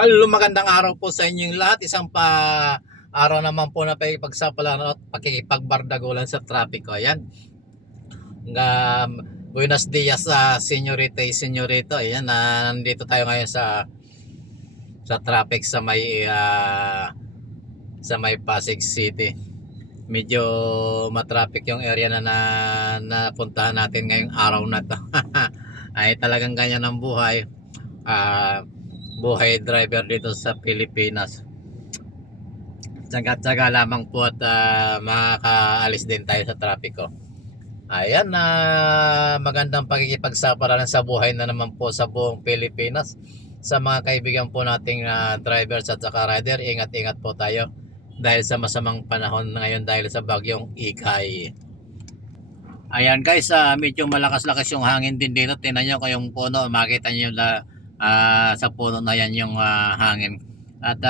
Hello, magandang araw po sa inyong lahat. Isang araw naman po na pakikipagsapalaran at pakikipagbardagulan sa trapiko. Ayan. Buenos dias sa senyorita y senyorito. Ayan, nandito tayo ngayon sa traffic sa may Pasig City. Medyo matraffic yung area na napuntahan natin ngayong araw na to. Ay talagang ganyan ang buhay. Buhay driver dito sa Pilipinas. Tsaga-tsaga lamang po at makakaalis din tayo sa trapiko. Ayan, magandang pakikipagsapalaran sa buhay na naman po sa buong Pilipinas. Sa mga kaibigan po nating drivers at saka rider, ingat-ingat po tayo dahil sa masamang panahon ngayon dahil sa bagyong Ikay. Ayan guys, medyo malakas-lakas yung hangin din dito. Tingnan nyo kayong puno, makita nyo na sa puno na yan yung hangin. At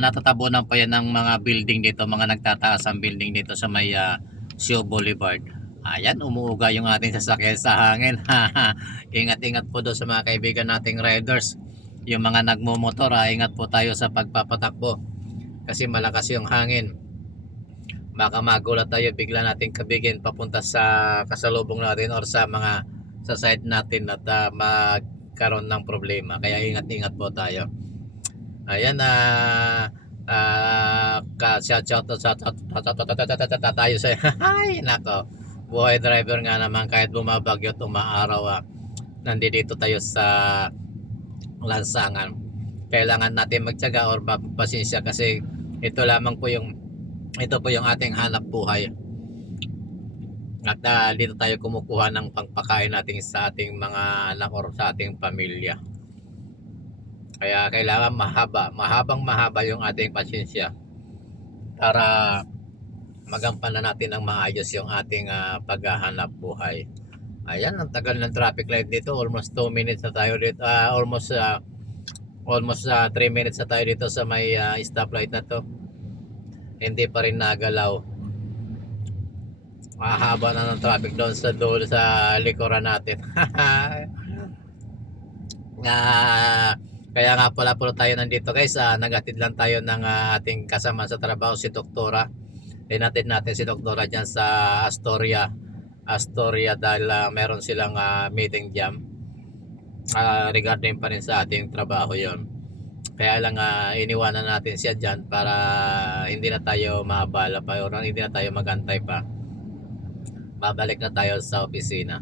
natatabunan pa yan ng mga building dito, mga nagtataas ang building dito sa may Sio Boulevard. Ayan, umuuga yung ating sasakyan sa hangin. Ingat-ingat po doon sa mga kaibigan nating riders. Yung mga nagmumotor, ingat po tayo sa pagpapatakbo kasi malakas yung hangin. Baka magulat tayo, bigla natin kabigin papunta sa kasalubong natin or sa side natin at magkaroon ng problema. Kaya ingat-ingat po tayo. Ayan, shout tayo sa ay nako, buhay driver nga naman kahit bumabagyo at umaaraw, nandito tayo sa lansangan. Kailangan natin magtiyaga or pasensya kasi ito po yung ating hanap buhay. At dito tayo kumukuha ng pangpakain natin sa ating mga anak or sa ating pamilya. Kaya kailangan mahabang yung ating pasensya para magampanan natin ng maayos yung ating paghahanap buhay. Ayan, ang tagal ng traffic light dito. Almost 2 minutes na tayo dito. Almost 3 minutes na tayo dito sa may stoplight na to. Hindi pa rin nagalaw. Mahaba na ng traffic doon sa likuran natin. Kaya nga pala tayo nandito guys, naghatid lang tayo ng ating kasama sa trabaho, si Doktora. Hinatid natin si Doktora dyan sa Astoria dahil meron silang meeting jam regarding pa rin sa ating trabaho yon. Kaya lang iniwanan natin siya dyan para hindi na tayo maabala pa o hindi na tayo magantay pa. Babalik na tayo sa opisina.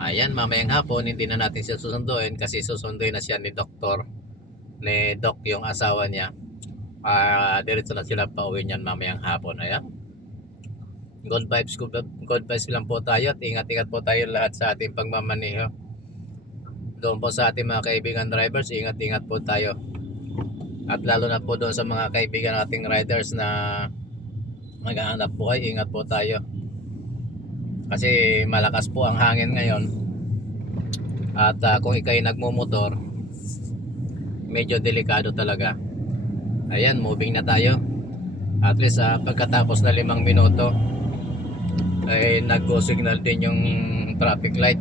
Ayan, mamayang hapon hindi na natin siya susunduin kasi susunduin na siya ni Doc yung asawa niya. Diretso na sila pauwi niyan mamayang hapon. Ayan, good vibes lang po tayo at ingat-ingat po tayo lahat sa ating pagmamaneho. Doon po sa ating mga kaibigan drivers, ingat-ingat po tayo. At lalo na po doon sa mga kaibigan nating riders na maghahanap buhay, ingat po tayo. Kasi malakas po ang hangin ngayon. At kung ikay nagmumotor, medyo delikado talaga. Ayan, moving na tayo. At least pagkatapos na 5 minuto ay nag-go signal din yung traffic light.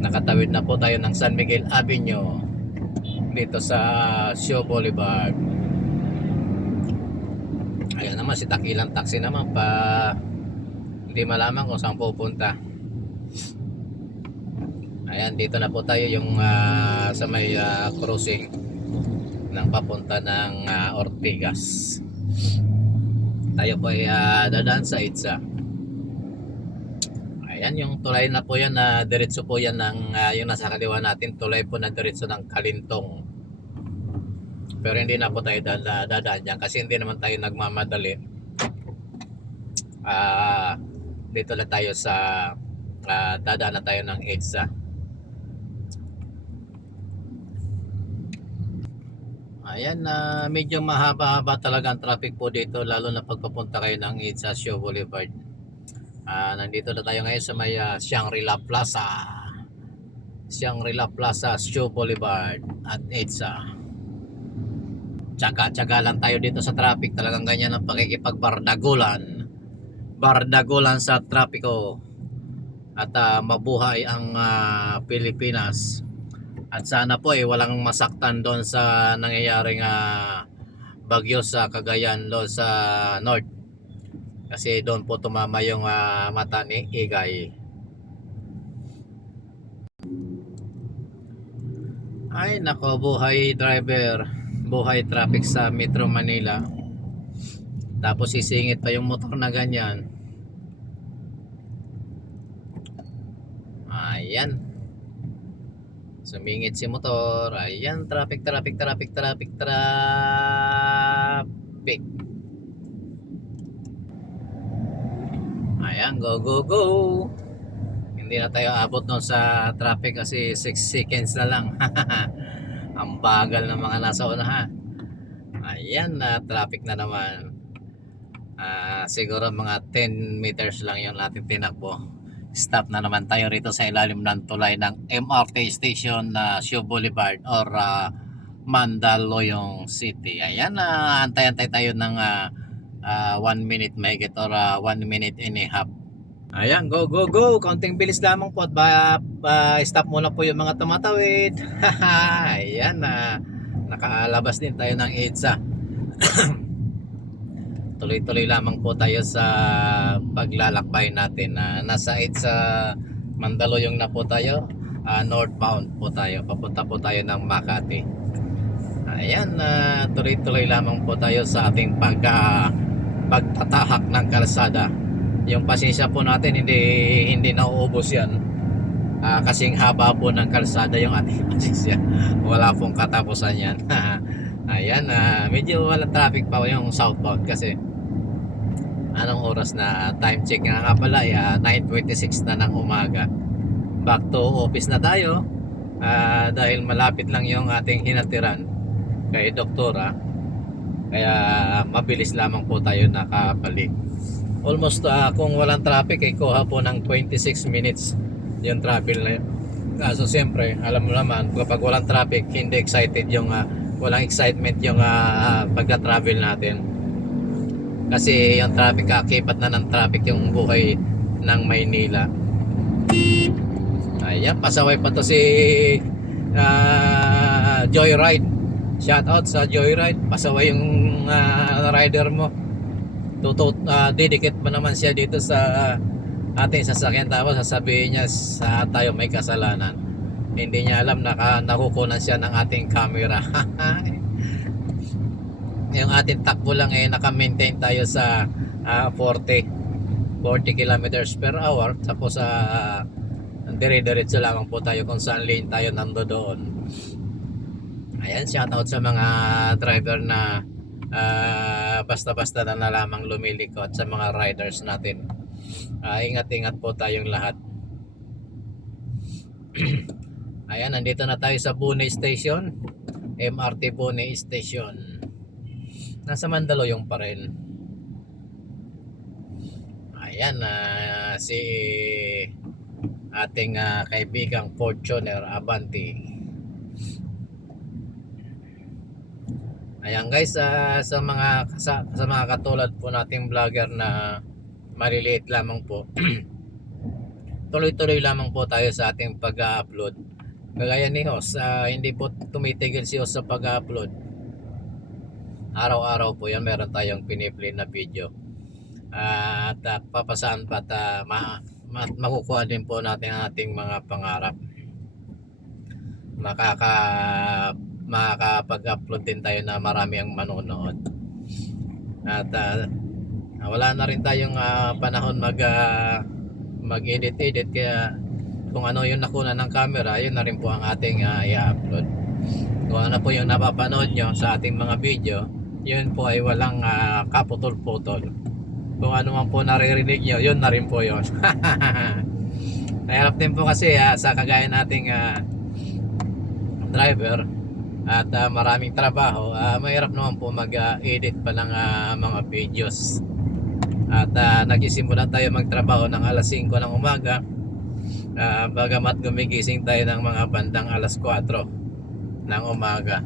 Nakatawid na po tayo ng San Miguel Avenue dito sa Sio Boulevard. Ayan naman si Takilang Taxi naman hindi malaman kung saan pupunta. Ayan, dito na po tayo yung sa may crossing ng papunta ng Ortigas. Tayo po ay dadaan sa EDSA. Ayan, yung tulay na po yan, diretso po yan ng yung nasa kaliwa natin, tulay po na diretso ng Kalintong. Pero hindi na po tayo dadaan dyan kasi hindi naman tayo nagmamadali. Dito na tayo sa dadaan na tayo ng EDSA. Ayan, medyo mahaba-haba talaga ang traffic po dito, lalo na pagpapunta kayo ng EDSA Sio Boulevard. Nandito na tayo ngayon sa may Shangri-La Plaza, Sio Boulevard at EDSA. Tsaga-tsaga lang tayo dito sa traffic. Talagang ganyan ang pakikipagbardagulan sa trapiko. At mabuhay ang Pilipinas. At sana po walang masaktan doon sa nangyayaring bagyo sa Cagayan doon sa north. Kasi doon po tumama yung mata ni Igay. Ay nako, buhay driver, buhay traffic sa Metro Manila. Tapos sisingit pa yung motor na ganyan. Ayan. Sumingit si motor. Ayan, traffic. Ayan, go. Hindi na tayo abot nun sa traffic kasi 6 seconds na lang. Ang bagal ng mga nasa unahan. Ayan na, traffic na naman. Siguro mga 10 meters lang yung natin tinakbo. Stop na naman tayo rito sa ilalim ng tulay ng MRT station na Shaw Boulevard or Mandaluyong City. Ayan, antay-antay tayo ng 1 minute mahigit or 1 minute and a half. Ayan, go. Konting bilis lamang po at stop muna po yung mga tumatawid. Ayan, nakalabas din tayo ng EDSA. Tuloy-tuloy lamang po tayo sa paglalakbay natin. Nasa EDSA Mandaluyong na po tayo. Northbound po tayo. Papunta po tayo ng Makati. Ayan, tuloy-tuloy lamang po tayo sa ating pagtatahak ng kalsada. Yung pasensya po natin hindi nauubos yan. Kasing haba po ng kalsada yung ating pasensya. Wala pong katapusan yan. Ayan, medyo wala traffic pa yung southbound kasi anong oras na, time check nga pala 9:26 na ng umaga. Back to office na tayo dahil malapit lang yung ating hinatiran kay doktora, kaya mabilis lamang po tayo nakabalik. Almost kung walang traffic ay kuha po ng 26 minutes yung travel na yun. So siyempre alam mo naman kapag walang traffic hindi excited yung walang excitement yung pagka-travel natin. Kasi yung traffic, kakipat na ng traffic yung buhay ng Maynila. Ayan, pasaway pa to si Joyride. Shout out sa Joyride. Pasaway yung rider mo. Didikit pa naman siya dito sa ating sasakyan. Tapos sasabihin niya sa tayo may kasalanan. Hindi niya alam na nakukunan siya ng ating camera. Yung ating takbo lang naka-maintain tayo sa 40 kilometers per hour. Tapos dire-diretso lamang po tayo kung saan lane tayo nandoon. Ayan, shoutout sa mga driver na basta-basta na lamang lumilikot, sa mga riders natin. Ingat-ingat po tayong lahat. Ayan, nandito na tayo sa Bune Station, MRT Bune Station. Nasa Mandaluyong pa rin. Ayan, si ating kaibigang Fortuner Avanti. Ayan guys, sa mga katulad po nating vlogger na maliliit lamang po. Tuloy-tuloy lamang po tayo sa ating pag-upload. Kagaya ni Hoss, hindi po tumitigil si Hoss sa pag-upload. Araw-araw po yan meron tayong piniplay na video. At papasaan pa at makukuha din po natin ang ating mga pangarap. Makakapag-upload din tayo na marami ang manonood. At wala na rin tayong panahon mag-edit kaya kung ano yung nakuna ng camera, yun na rin po ang ating i-upload. Kung ano po yung napapanood nyo sa ating mga video, yun po ay walang kaputol-putol. Kung ano man po naririnig nyo, yun na rin po yun. Nahirap din po kasi sa kagaya nating driver at maraming trabaho, mahirap naman po mag-edit pa ng mga videos. At nagsisimula tayo magtrabaho ng alas 5 ng umaga, bagamat gumigising tayo ng mga bandang alas 4 ng umaga.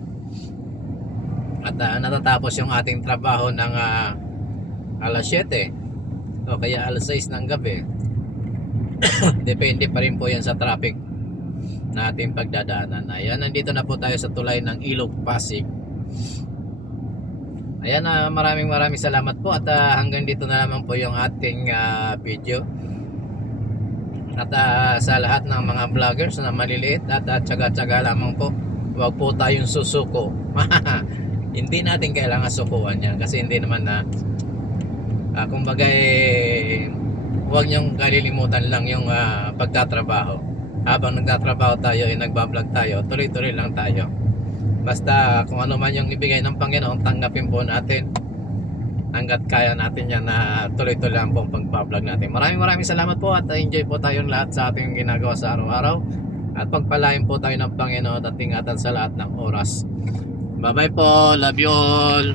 At natatapos yung ating trabaho ng alas 7 o kaya alas 6 ng gabi. Depende pa rin po yan sa traffic. na ating pagdadaanan. Ayan, nandito na po tayo sa tulay ng Ilog Pasig. Ayan, maraming salamat po at hanggang dito na naman po yung ating video. At sa lahat ng mga vloggers na maliliit at tsaga-tsaga lamang po, huwag po tayong susuko. Hindi natin kailangan sukuan yan kasi hindi naman na kumbaga huwag niyong kalilimutan lang yung pagtatrabaho. Habang nagtatrabaho tayo nagbablog tayo, tuloy-tuloy lang tayo. Basta kung ano man yung ibigay ng Panginoon, tanggapin po natin hanggat kaya natin yan na tuloy-tuloy lang po ang pagbablog natin. Maraming salamat po at enjoy po tayong lahat sa ating ginagawa sa araw-araw at pagpalain po tayo ng Panginoon at ingatan sa lahat ng oras. Bye bye po, love you all.